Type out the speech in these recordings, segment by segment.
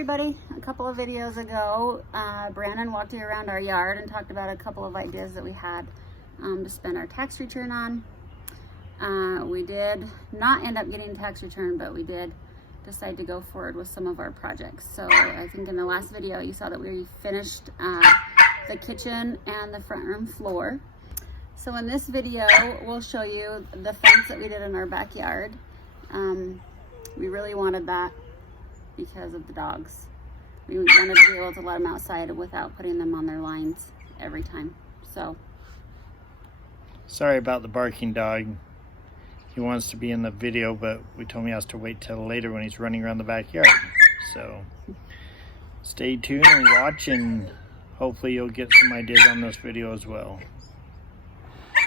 everybody. A couple of videos ago, Brandon walked you around our yard and talked about a couple of ideas that we had to spend our tax return on. We did not end up getting a tax return, but we did decide to go forward with some of our projects. So I think in the last video you saw that we finished the kitchen and the front room floor. So in this video we'll show you the fence that we did in our backyard. We really wanted that because of the dogs. We wanted to be able to let them outside without putting them on their lines every time. So sorry about the barking dog. He wants to be in the video, but we told him he has to wait till later when he's running around the backyard. So stay tuned and watch, and hopefully you'll get some ideas on this video as well.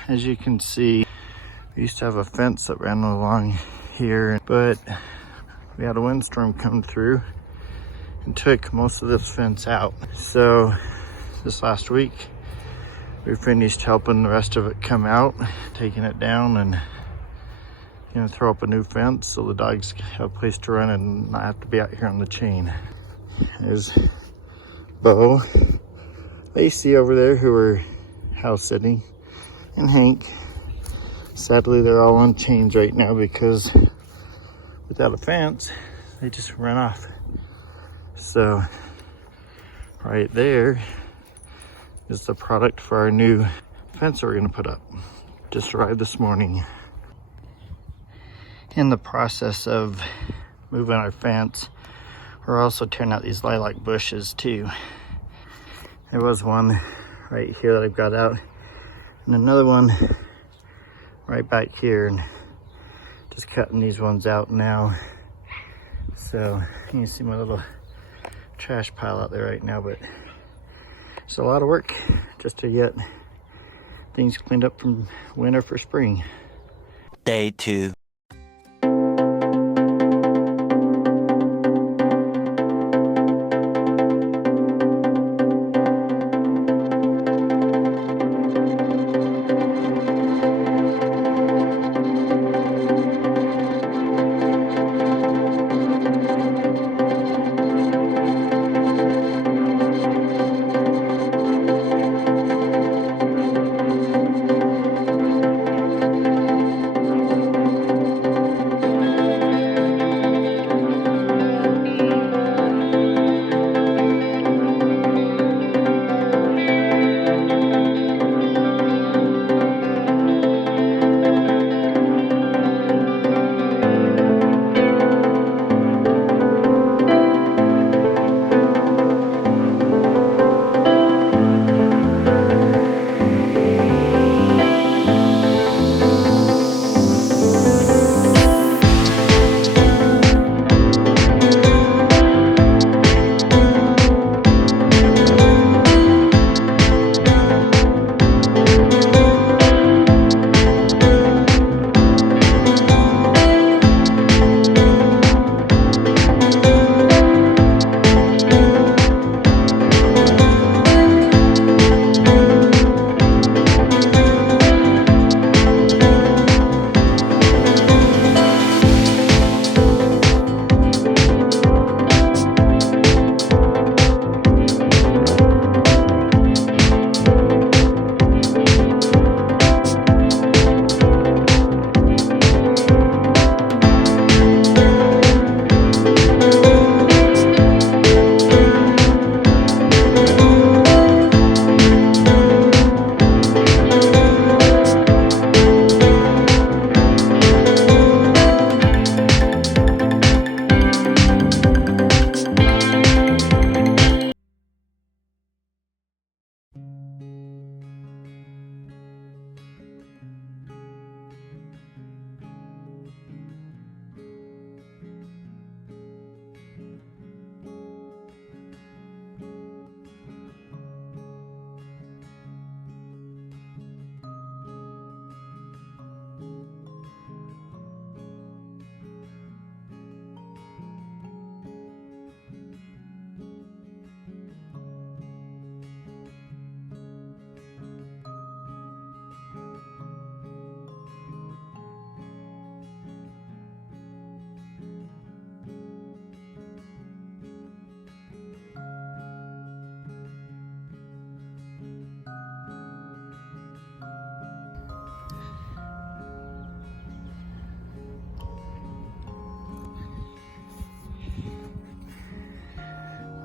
As you can see, we used to have a fence that ran along here, but we had a windstorm come through and took most of this fence out. So this last week we finished helping the rest of it come out, taking it down, and gonna throw up a new fence so the dogs have a place to run and not have to be out here on the chain. There's Bo, Lacey over there who are house sitting, and Hank. Sadly, they're all on chains right now because without a fence, they just run off. So right there is the product for our new fence that we're gonna put up. Just arrived this morning. In the process of moving our fence, we're also tearing out these lilac bushes too. There was one right here that I've got out, and another one right back here, and just cutting these ones out now. So you can see my little trash pile out there right now, but it's a lot of work just to get things cleaned up from winter for spring. Day 2.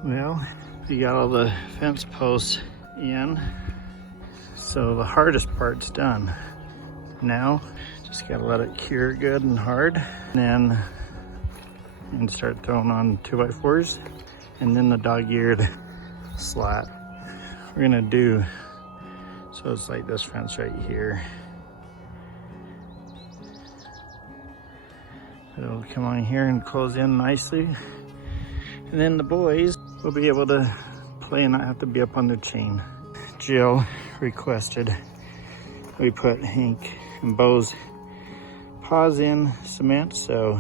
Well, we got all the fence posts in, so the hardest part's done. Now, just gotta let it cure good and hard, and start throwing on 2x4s, and then the dog-eared slat. We're gonna do, so it's like this fence right here. It'll come on here and close in nicely. And then the boys will be able to play and not have to be up on their chain. Jill requested we put Hank and Bo's paws in cement, so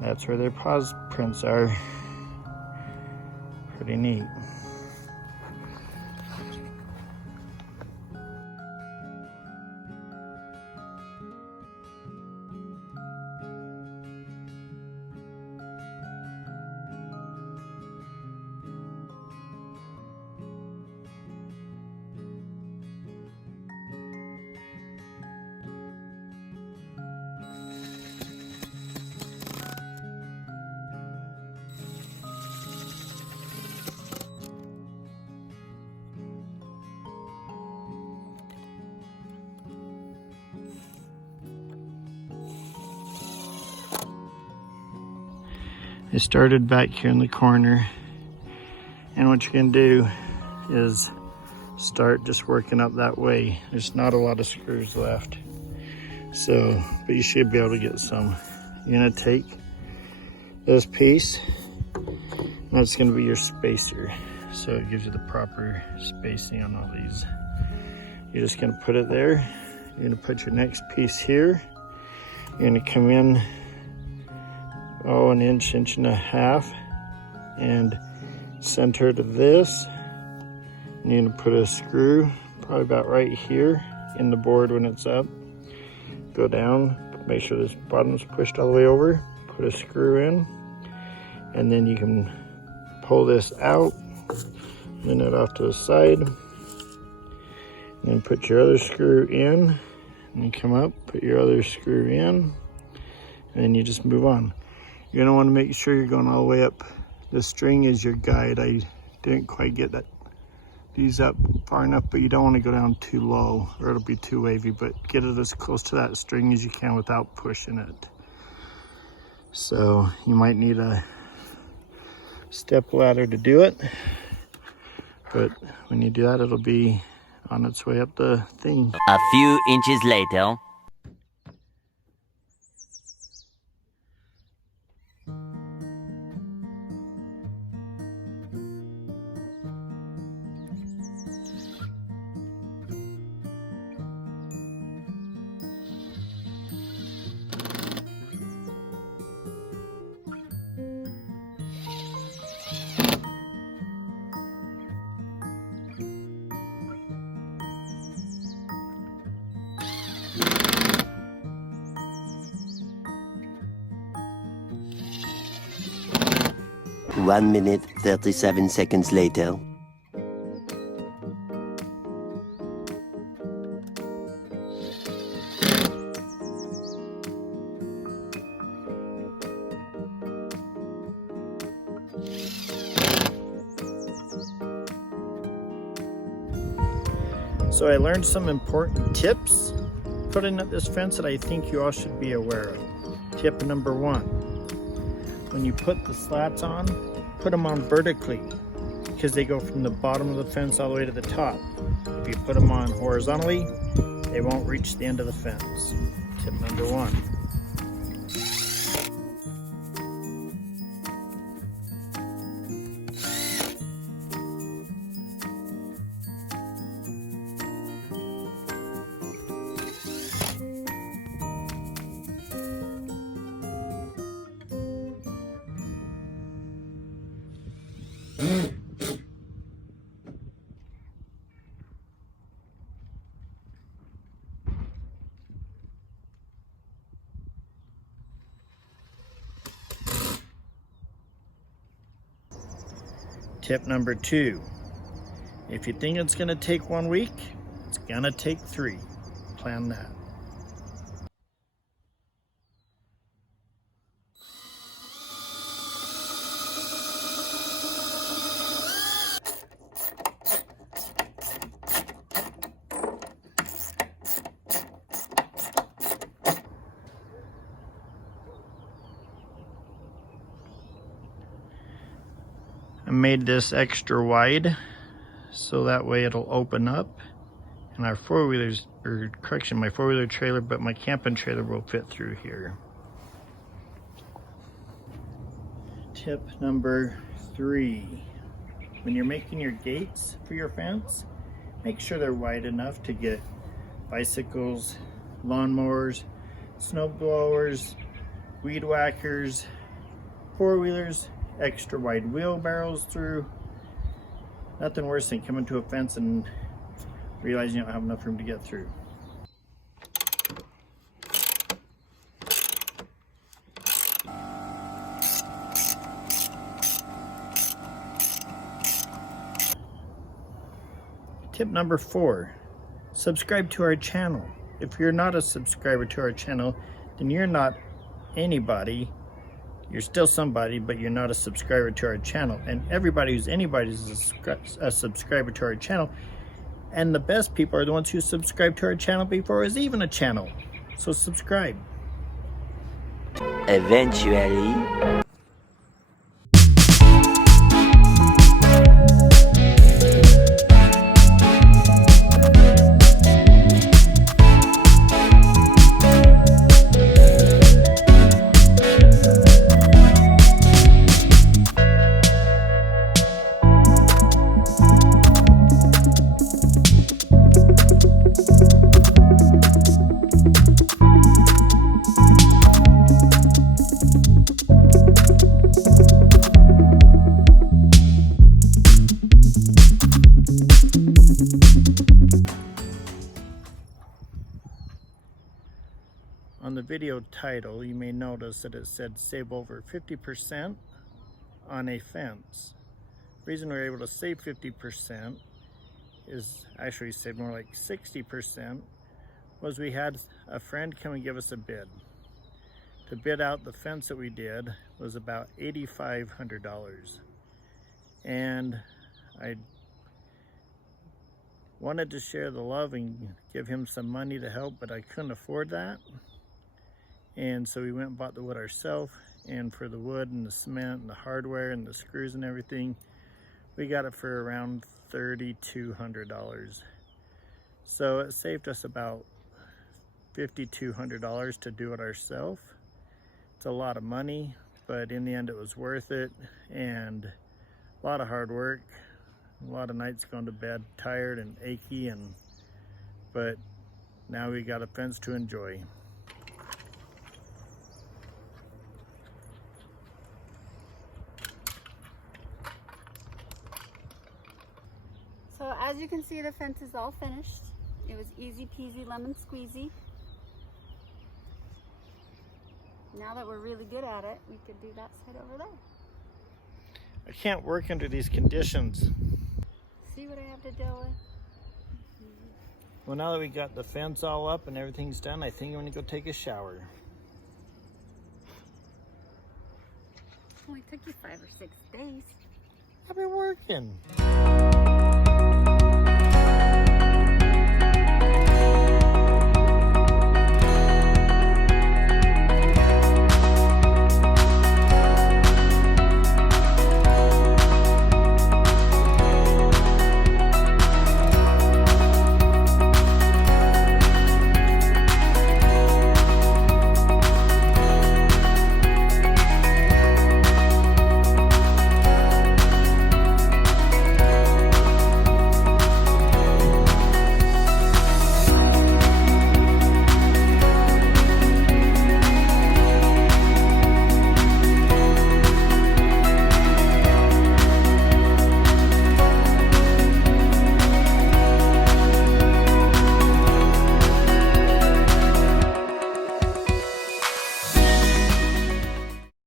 that's where their paws prints are. Pretty neat. I started back here in the corner, and what you can do is start just working up that way. There's not a lot of screws left, so but you should be able to get some. You're gonna take this piece, and that's gonna be your spacer, so it gives you the proper spacing on all these. You're just gonna put it there. You're gonna put your next piece here. You're gonna come in an inch, inch and a half, and center to this. And you're gonna put a screw probably about right here in the board when it's up. Go down, make sure this bottom's pushed all the way over, put a screw in, and then you can pull this out, then it off to the side, and then put your other screw in, and you come up, put your other screw in, and then you just move on. You're gonna wanna make sure you're going all the way up. The string is your guide. I didn't quite get these up far enough, but you don't wanna go down too low or it'll be too wavy, but get it as close to that string as you can without pushing it. So you might need a step ladder to do it, but when you do that, it'll be on its way up the thing. A few inches later. One minute, 37 seconds later. So I learned some important tips putting up this fence that I think you all should be aware of. Tip number 1, when you put the slats on, put them on vertically because they go from the bottom of the fence all the way to the top. If you put them on horizontally, they won't reach the end of the fence. Tip number 1. Tip number 2, if you think it's gonna take 1 week, it's gonna take 3. Plan that. made this extra wide so that way it'll open up and our four-wheelers, or correction, my four-wheeler trailer, but my camping trailer will fit through here. Tip number 3. When you're making your gates for your fence, make sure they're wide enough to get bicycles, lawnmowers, snow blowers, weed whackers, four-wheelers, extra wide wheelbarrows through. Nothing worse than coming to a fence and realizing you don't have enough room to get through. Tip number 4, subscribe to our channel. If you're not a subscriber to our channel, then you're not anybody. You're still somebody, but you're not a subscriber to our channel. And everybody who's anybody is a subscriber to our channel. And the best people are the ones who subscribe to our channel before it was even a channel. So subscribe. Eventually. On the video title, you may notice that it said save over 50% on a fence. The reason we're able to save 50% is actually save more like 60%, was we had a friend come and give us a bid. To bid out the fence that we did was about $8,500. And I wanted to share the love and give him some money to help, but I couldn't afford that. And so we went and bought the wood ourselves, and for the wood and the cement and the hardware and the screws and everything, we got it for around $3,200. So it saved us about $5,200 to do it ourselves. It's a lot of money, but in the end it was worth it, and a lot of hard work, a lot of nights going to bed tired and achy, but now we got a fence to enjoy. So as you can see, the fence is all finished. It was easy peasy lemon squeezy. Now that we're really good at it, we could do that side over there. I can't work under these conditions. See what I have to deal with? Well, now that we got the fence all up and everything's done, I think I'm gonna go take a shower. Only took you 5 or 6 days. I've been working.